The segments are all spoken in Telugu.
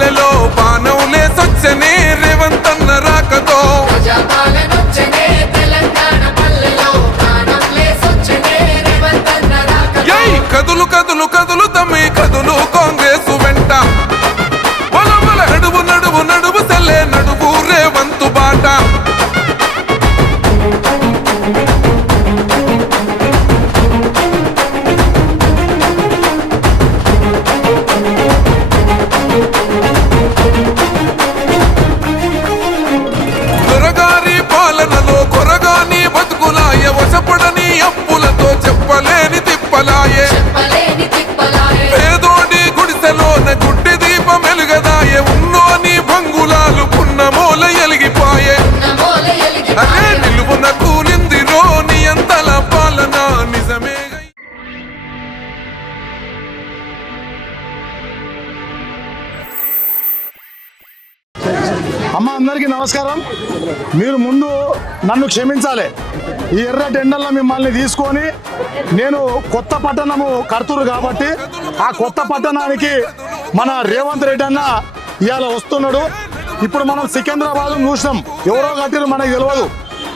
పల్లెలో బాణంలే సొచ్చనే రేవంత్ అన్న రాకతో కదులు కదులు కదులు తమ్మి కదులు కాంగ్రెస్ వెంట నడువు నడువు నడువు తల్లే నడువు రేవంత్ బాట దొరగారి పాలనలో కొరగాని బతుకులాయ వశపడని అప్పులతో చెప్పలేని తిప్పలాయే పేదోడి గుడిసెలోన గుడ్డి దీపం వెలుగదాయే ఉన్నోని భంగులాలు పున్నమూల ఎలిగిపాయే అరే నిలువున కూలిందిరో నియంతల పాలన నిజమే. అమ్మ అందరికీ నమస్కారం. మీరు ముందు నన్ను క్షమించాలి. ఈ ఎర్ర టెండర్లో మిమ్మల్ని తీసుకొని నేను కొత్త పట్టణము కడుతురు కాబట్టి ఆ కొత్త పట్టణానికి మన రేవంత్ రెడ్డి అన్న ఇవాళ వస్తున్నాడు. ఇప్పుడు మనం సికింద్రాబాద్ చూసినాం, ఎవరో కట్టిరు మనకు తెలియదు.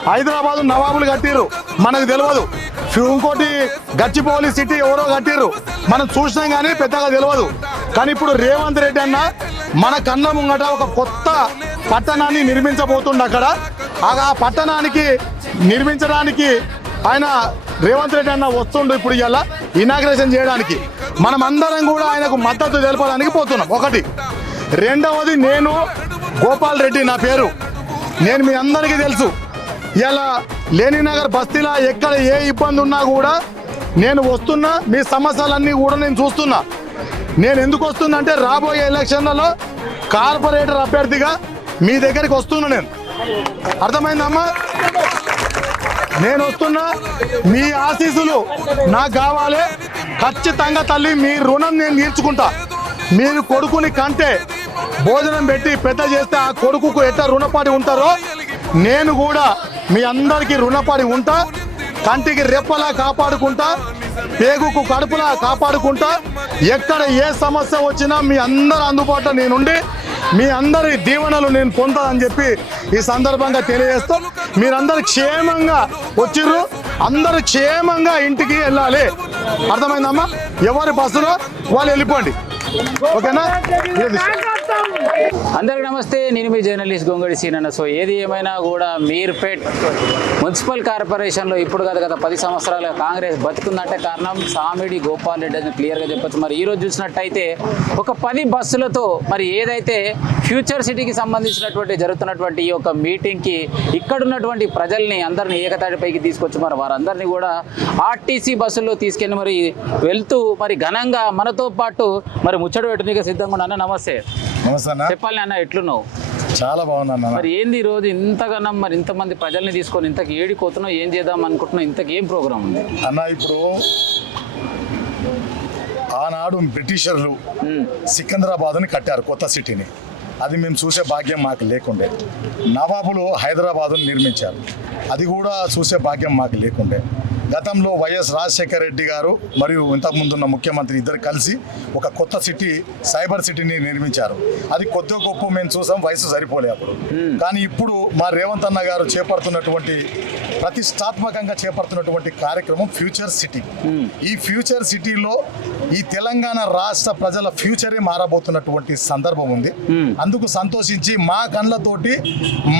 హైదరాబాద్ నవాబులు కట్టిరు మనకు తెలియదు. ఇంకోటి గచ్చిబౌలి సిటీ ఎవరో కట్టిరు మనం చూసినాం కానీ పెద్దగా తెలియదు. కానీ ఇప్పుడు రేవంత్ రెడ్డి అన్న మన కన్న ముంగట ఒక కొత్త పట్టణాన్ని నిర్మించబోతుండ. అక్కడ ఆ పట్టణానికి నిర్మించడానికి ఆయన రేవంత్ రెడ్డి అన్న వస్తుండు. ఇప్పుడు ఇలా ఇనాగ్రేషన్ చేయడానికి మనం అందరం కూడా ఆయనకు మద్దతు తెలపడానికి పోతున్నాం. ఒకటి. రెండవది, నేను గోపాల్ రెడ్డి నా పేరు. నేను మీ అందరికీ తెలుసు. ఇలా లేనినగర్ బస్తీలో ఎక్కడ ఏ ఇబ్బంది ఉన్నా కూడా నేను వస్తున్నా. మీ సమస్యలన్నీ కూడా నేను చూస్తున్నా. నేను ఎందుకు వస్తున్నా అంటే రాబోయే ఎలక్షన్లలో కార్పొరేటర్ అభ్యర్థిగా మీ దగ్గరికి వస్తున్నా. నేను అర్థమైందమ్మా? నేను వస్తున్నా. మీ ఆశీస్సులు నాకు కావాలి. ఖచ్చితంగా తల్లి మీ రుణం నేను తీర్చుకుంటా. మీరు కొడుకుని కంటే భోజనం పెట్టి పెద్ద చేస్తే ఆ కొడుకుకు ఎట్లా రుణపడి ఉంటారో నేను కూడా మీ అందరికీ రుణపడి ఉంటా. కంటికి రెప్పలా కాపాడుకుంటా, పేగుకు కడుపులా కాపాడుకుంటా. ఎక్కడ ఏ సమస్య వచ్చినా మీ అందరి అందుబాటులో నేనుండి మీ అందరి దీవెనలు నేను పొందాలని చెప్పి ఈ సందర్భంగా తెలియజేస్తూ మీరందరూ క్షేమంగా వచ్చిర్రు. అందరూ క్షేమంగా ఇంటికి వెళ్ళాలి. అర్థమైందమ్మా? ఎవరి బస్సులో వాళ్ళు వెళ్ళిపోండి. ఓకేనా? అందరికి నమస్తే. నేను మీ జర్నలిస్ట్ గొంగడి సీనన్న. సో ఏది ఏమైనా కూడా మీర్పేట్ మున్సిపల్ కార్పొరేషన్లో ఇప్పుడు గత 10 సంవత్సరాలుగా కాంగ్రెస్ బతుకుందంటే కారణం సామిడి గోపాల్ రెడ్డి అని క్లియర్గా చెప్పచ్చు. మరి ఈరోజు చూసినట్టయితే ఒక 10 బస్సులతో మరి ఏదైతే ఫ్యూచర్ సిటీకి సంబంధించినటువంటి జరుగుతున్నటువంటి ఈ యొక్క మీటింగ్కి ఇక్కడ ఉన్నటువంటి ప్రజల్ని అందరినీ ఏకతాటిపైకి తీసుకొచ్చి మరి వారందరినీ కూడా ఆర్టీసీ బస్సుల్లో తీసుకెళ్ళి మరి వెళ్తూ మరి ఘనంగా మనతో పాటు మరి ముచ్చట పెట్టునిక సిద్ధంగా ఉన్నా. నమస్తే. నమస్తే అన్న. చెప్పాలి అన్న, ఎట్లున్నావు? చాలా బాగున్నా. మరి ఏంది ఈ రోజు ఇంతగానో మరి ఇంతమంది ప్రజల్ని తీసుకొని ఇంతకు ఏడిపోతున్నావు? ఏం చేద్దాం అనుకుంటున్నావు? ఇంతకు ఏం ప్రోగ్రామ్ ఉంది అన్న? ఇప్పుడు ఆనాడు బ్రిటిషర్లు సికింద్రాబాద్ని కట్టారు, కొత్త సిటీని. అది మేము చూసే భాగ్యం మాకు లేకుండే. నవాబులు హైదరాబాదును నిర్మించారు, అది కూడా చూసే భాగ్యం మాకు లేకుండే. గతంలో వైఎస్ రాజశేఖర రెడ్డి గారు మరియు ఇంతకుముందున్న ముఖ్యమంత్రి ఇద్దరు కలిసి ఒక కొత్త సిటీ, సైబర్ సిటీని నిర్మించారు. అది కొద్ది గొప్ప మేము చూసాం, వయసు సరిపోలే అప్పుడు. కానీ ఇప్పుడు మా రేవంత్ అన్న గారు చేపడుతున్నటువంటి ప్రతిష్టాత్మకంగా చేపడుతున్నటువంటి కార్యక్రమం ఫ్యూచర్ సిటీ. ఈ ఫ్యూచర్ సిటీలో ఈ తెలంగాణ రాష్ట్ర ప్రజల ఫ్యూచరే మారబోతున్నటువంటి సందర్భం ఉంది. అందుకు సంతోషించి మా కళ్ళతోటి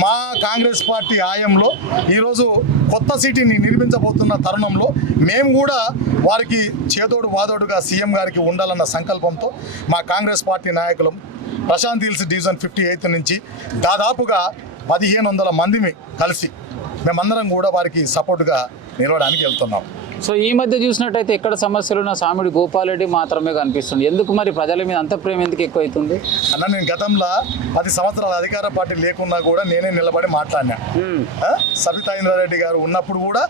మా కాంగ్రెస్ పార్టీ ఆయంలో ఈరోజు కొత్త సిటీని నిర్మించబోతున్న తరుణంలో మేము కూడా వారికి చేదోడు వాదోడుగా సీఎం గారికి ఉండాలన్న సంకల్పంతో మా కాంగ్రెస్ పార్టీ నాయకులు ప్రశాంత్ హిల్స్ డివిజన్ 58 నుంచి దాదాపుగా 1500 మందిని కలిసి మేమందరం కూడా వారికి సపోర్ట్గా నిలవడానికి వెళ్తున్నాం. సో ఈ మధ్య చూసినట్టయితే ఎక్కడ సమస్యలున్న సామిడి గోపాల్ రెడ్డి మాత్రమే కనిపిస్తుంది. ఎందుకు మరి ప్రజల మీద అంత ప్రేమ ఎందుకు ఎక్కువ అవుతుంది అన్న? నేను గతంలో 10 సంవత్సరాల అధికార పార్టీ లేకున్నా కూడా నేనే నిలబడి మాట్లాడినా. సబితా ఇంద్రారెడ్డి గారు ఉన్నప్పుడు కూడా,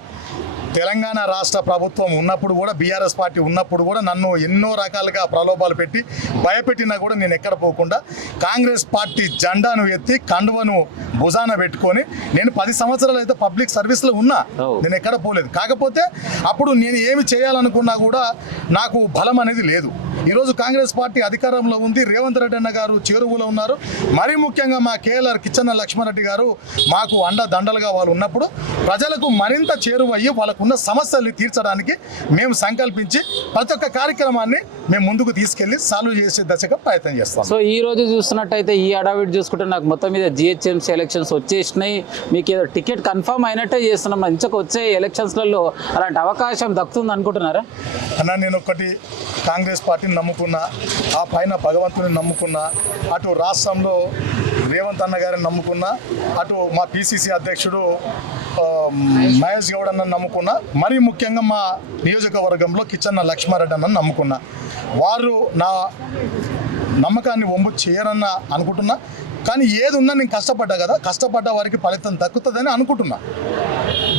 తెలంగాణ రాష్ట్ర ప్రభుత్వం ఉన్నప్పుడు కూడా, బీఆర్ఎస్ పార్టీ ఉన్నప్పుడు కూడా నన్ను ఎన్నో రకాలుగా ప్రలోభాలు పెట్టి భయపెట్టినా కూడా నేను ఎక్కడ పోకుండా కాంగ్రెస్ పార్టీ జెండాను ఎత్తి కండువను భుజాన పెట్టుకొని నేను 10 సంవత్సరాలు అయితే పబ్లిక్ సర్వీస్లో ఉన్నా, నేను ఎక్కడ పోలేదు. కాకపోతే అప్పుడు నేను ఏమి చేయాలనుకున్నా కూడా నాకు బలం అనేది లేదు. ఈరోజు కాంగ్రెస్ పార్టీ అధికారంలో ఉంది, రేవంత్ రెడ్డి అన్న గారు చేరువలో ఉన్నారు. మరీ ముఖ్యంగా మా కేఎల్ఆర్ కిచ్చన్న లక్ష్మారెడ్డి గారు మాకు అండదండలుగా వాళ్ళు ఉన్నప్పుడు ప్రజలకు మరింత చేరువయ్యి వాళ్ళకున్న సమస్యల్ని తీర్చడానికి మేము సంకల్పించి ప్రతి ఒక్క కార్యక్రమాన్ని మేము ముందుకు తీసుకెళ్లి సాల్వ్ చేసే దశగా ప్రయత్నం చేస్తాం. సో ఈ రోజు చూస్తున్నట్టయితే ఈ అడావిడి చూసుకుంటే నాకు మొత్తం మీద జిహెచ్ఎంసీ ఎలక్షన్స్ వచ్చేసినాయి, మీకు ఏదో టికెట్ కన్ఫర్మ్ అయినట్టే చేస్తున్నాం, మంచిగా వచ్చే ఎలక్షన్స్లలో అలాంటి అవకాశం దక్కుతుంది అనుకుంటున్నారా? అన్న నేను ఒకటి కాంగ్రెస్ పార్టీని నమ్ముకున్నా, ఆ పైన భగవంతుని నమ్ముకున్నా, అటు రాష్ట్రంలో రేవంత్ అన్న గారిని నమ్ముకున్నా, అటు మా పిసిసి అధ్యక్షుడు మహేష్ గౌడ్ అన్న నమ్ముకున్నా, మరీ ముఖ్యంగా మా నియోజకవర్గంలో కిచ్చన్న లక్ష్మారెడ్డి అన్న నమ్ముకున్నా. వారు నా నమ్మకాన్ని ఒంబు చేయరన్న అనుకుంటున్నా. కానీ ఏది ఉన్నా నేను కష్టపడ్డా కదా, కష్టపడ్డ వారికి ఫలితం దక్కుతుందని అనుకుంటున్నా.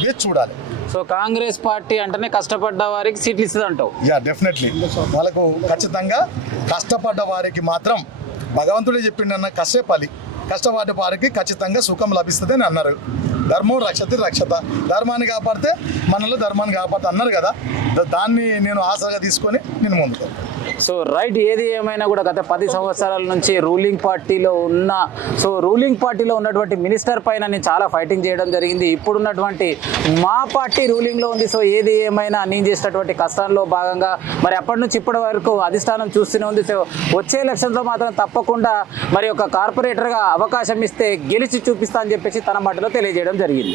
వేచి చూడాలి. సో కాంగ్రెస్ పార్టీ అంటేనే కష్టపడ్డ వారికి సీట్లు ఇస్తుంది అంటావు? యా డెఫినెట్లీ వాళ్ళకు ఖచ్చితంగా కష్టపడ్డ వారికి మాత్రం భగవంతుడే చెప్పిండన్న కష్టపడి కష్టపడ్డ వారికి ఖచ్చితంగా సుఖం లభిస్తుంది అని అన్నారు. ధర్మం రక్షతి రక్షత, ధర్మాన్ని కాపాడితే మనలో ధర్మాన్ని కాపాడుతా అన్నారు కదా, దాన్ని నేను ఆశగా తీసుకొని నేను ముందుకు. సో రైట్, ఏది ఏమైనా కూడా గత 10 సంవత్సరాల నుంచి రూలింగ్ పార్టీలో ఉన్నటువంటి మినిస్టర్ పైన నేను చాలా ఫైటింగ్ చేయడం జరిగింది. ఇప్పుడున్నటువంటి మా పార్టీ రూలింగ్లో ఉంది. సో ఏది ఏమైనా నేను చేసినటువంటి కష్టంలో భాగంగా మరి అప్పటి నుంచి ఇప్పటి వరకు అధిష్టానం చూస్తూనే ఉంది. సో వచ్చే ఎలక్షన్లో మాత్రం తప్పకుండా మరి ఒక కార్పొరేటర్గా అవకాశం ఇస్తే గెలిచి చూపిస్తా అని చెప్పేసి తన మాటలో తెలియజేయడం జరిగింది.